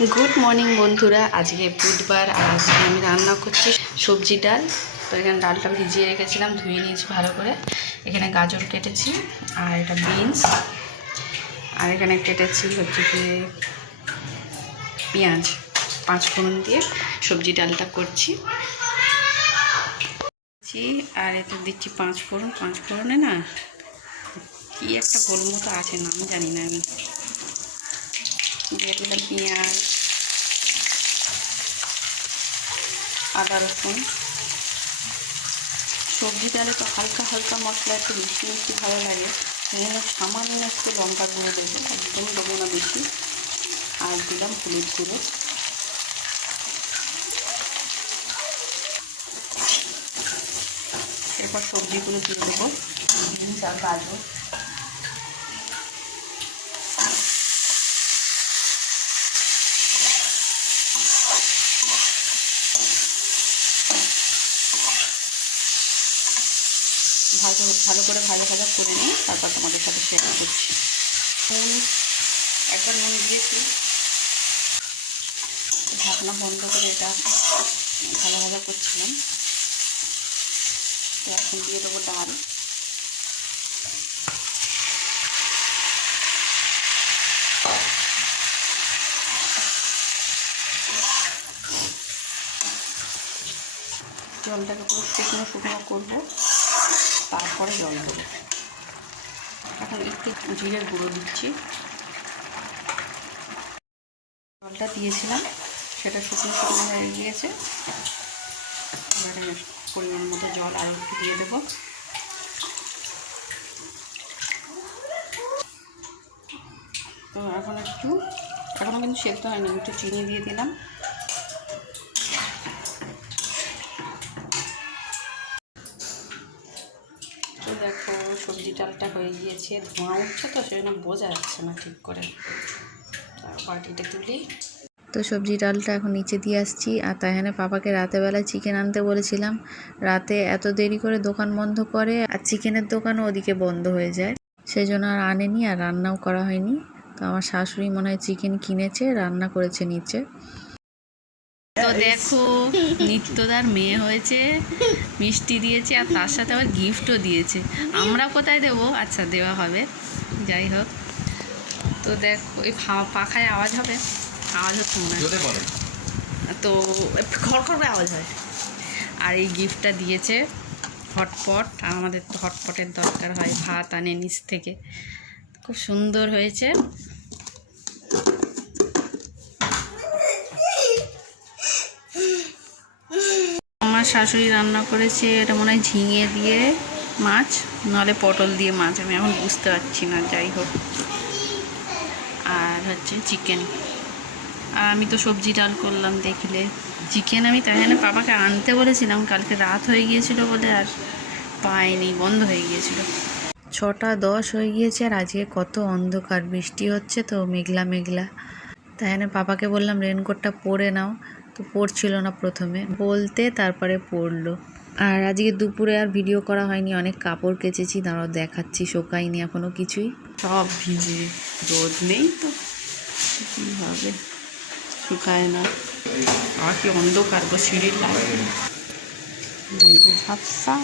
Good morning বন্ধুরা, আজকে বুধবার আর আজকে আমি রান্না করছি সবজি ডাল। তো এখানে ডালটা ভিজিয়ে রেখেছিলাম, ধুয়ে নিয়েছি ভালো করে। এখানে গাজর কেটেছি আর এটা বিনস, আর এখানে কেটেছি হচ্ছে কি পেঁয়াজ। 5 ফোড়ন দিয়ে সবজি ডালটা করছি। আর এতে দিচ্ছি 5 ফোড়ন। 5 ফোড়নে না কি একটা গোলমতো আছে, নাম জানি না আমি। দিয়ে দিলাম পেঁয়াজ, আদা রসুন। সবজি ডালে তো হালকা হালকা মশলা, একটু মিষ্টি মিষ্টি ভালো লাগে, সেই জন্য সামান্য একটু লঙ্কা গুঁড়ো দেবো, একদম দেবো না বেশি। আর দিলাম হলুদ গুঁড়ো। এরপর সবজিগুলো দিয়ে দেবো, বিনস আর গাজর। ভালো করে ভাজা করে নিয়ে তারপর তোমাদের সাথে শেয়ার করছি। একবার নুন দিয়েছি, ঢাকনা বন্ধ করে এটা ভাজা করছিলাম। তো এখন দিয়ে দেবো ডাল। জলটাকে পুরো শুকনো শুকনো করবো, তারপরে জল দেবো। এখন একটু জিরের গুঁড়ো দিচ্ছি। জলটা দিয়েছিলাম, সেটা শুকনো শুকনো হয়ে গিয়েছে। এবারে পরিমাণ মতো জল আরও একটু দিয়ে দেবো। তো এখনও কিন্তু সেদ্ধ হয়নি, একটু চিনি দিয়ে দিলাম। তো দেখো সবজি ডালটা হয়ে গিয়েছে, ধোঁয়া উঠছে তো সেজন্য বোঝা যাচ্ছে না ঠিক করে। বাটিটা তুলি। তো সবজি ডালটা এখন নিচে দিয়ে আসছি। আর তাইহানে পাপাকে রাতেবেলায় চিকেন আনতে বলেছিলাম। রাতে এত দেরি করে দোকান বন্ধ করে, আর চিকেনের দোকানও ওদিকে বন্ধ হয়ে যায়, সেই জন্য আর আনেনি, আর রান্নাও করা হয়নি। তো আমার শাশুড়ি মনে হয় চিকেন কিনেছে, রান্না করেছে নিচে। তো দেখো নিত্যদার মেয়ে হয়েছে, মিষ্টি দিয়েছে, আর তার সাথে আবার গিফটও দিয়েছে। আমরা কোথায় দেবো? আচ্ছা, দেওয়া হবে, যাই হোক। তো দেখো ওই পাখায় আওয়াজ হবে, আওয়াজ হচ্ছে মনে হয়, তো খড়খড় করে আওয়াজ হয়। আর এই গিফটটা দিয়েছে হটপট, আর আমাদের তো হটপটের দরকার হয়, ভাত আনে নিচ থেকে। খুব সুন্দর হয়েছে। আমার শাশুড়ি রান্না করেছে, এটা মনে হয় ঝিঙে দিয়ে মাছ, নাহলে পটল দিয়ে মাছ, আমি এখন বুঝতে পারছি না, যাই হোক। আর হচ্ছে চিকেন, আর আমি তো সবজি ডাল করলাম দেখলে। চিকেন আমি তাই পাপাকে আনতে বলেছিলাম, কালকে রাত হয়ে গিয়েছিল বলে আর পাইনি, বন্ধ হয়ে গিয়েছিল। 6:10 হয়ে গিয়েছে, আর আজকে কত অন্ধকার, বৃষ্টি হচ্ছে তো মেঘলা মেঘলা। তাই পাপাকে বললাম রেনকোটটা পরে নাও, তো পরছিল না প্রথমে, বলতে তারপরে পরলো। আর আজকে দুপুরে আর ভিডিও করা হয়নি, অনেক কাপড় কেচেছি, দাঁড়াও দেখাচ্ছি, শোকায়নি এখনো কিছুই, সব ভিজে, রোদ নেই তো কীভাবে শুকায় না। আর কি অন্ধকার গো, সিঁড়ির লাইট ঝাপসা।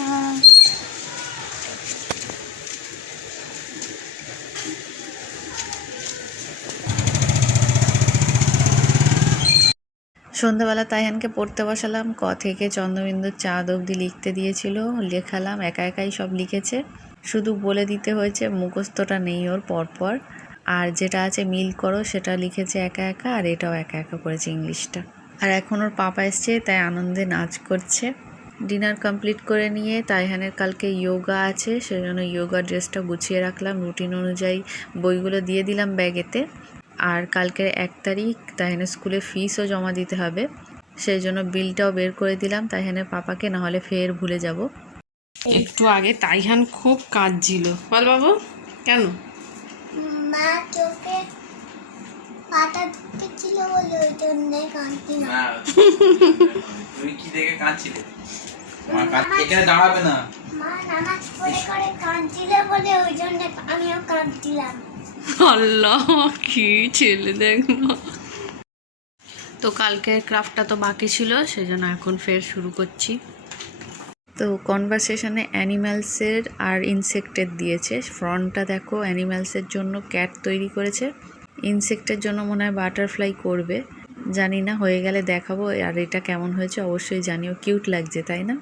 সন্ধ্যাবেলা তাইহানকে পড়তে বসালাম, ক থেকে চন্দ্রবিন্দুর চাঁদ অবধি লিখতে দিয়েছিল, লেখালাম, একা একাই সব লিখেছে। শুধু বলে দিতে হয়েছে, মুখস্থটা নেই ওর পরপর। আর যেটা আছে মিল করো, সেটা লিখেছে একা একা, আর এটাও একা একা করেছে ইংলিশটা। আর এখন ওর পাপা এসছে, তাই আনন্দে নাচ করছে। ডিনার কমপ্লিট করে নিয়ে তাইহানের কালকে যোগা আছে, সেজন্য যোগা ড্রেসটা গুছিয়ে রাখলাম, রুটিন অনুযায়ী বইগুলো দিয়ে দিলাম ব্যাগেতে। আর কালকের 1 তারিখ তাইহানের স্কুলে ফিসও জমা দিতে হবে, সেই জন্য বিলটাও বের করে দিলাম তাইহানের পাপাকে, নাহলে ফের ভুলে যাব। একটু আগে তাইহান খুব কাঁদছিল, বল বাবু কেন? মা চোখে পাটা ঢুকেছিল বলে ওই জন্য কাঁদছিল। তুমি কি দেখে কাঁদছিলে? মা এখানে দাঁড়াবে না। মা নামাজ পড়ে কাঁদছিল বলে ওই জন্য আমিও কাঁদছিলাম। আল্লাহ, কি ছেলে দেখো। তো কালকের ক্রাফটটা তো বাকি ছিল, সেজন্য এখন ফের শুরু করছি। তো কনভারসেশনে অ্যানিম্যালসের আর ইনসেক্টের দিয়েছে। ফ্রন্টটা দেখো অ্যানিম্যালসের জন্য ক্যাট তৈরি করেছে, ইনসেক্টের জন্য মনে হয় বাটারফ্লাই করবে, জানি না, হয়ে গেলে দেখাবো। আর এটা কেমন হয়েছে অবশ্যই জানিও, কিউট লাগছে তাই না?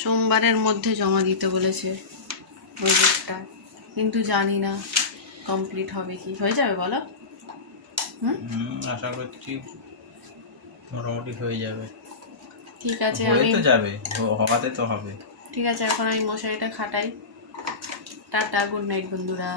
সোমবারের মধ্যে জমা দিতে বলেছে প্রজেক্টটা, কিন্তু জানি না কমপ্লিট হবে কি। হয়ে যাবে বলো? আশা করছি মোটামুটি হয়ে যাবে। ঠিক আছে, হয়ে আমি তো যাবে, হওয়াতে তো হবে। ঠিক আছে, এখন আমি মশারিটা খাটাই। টাটা, গুড নাইট বন্ধুরা।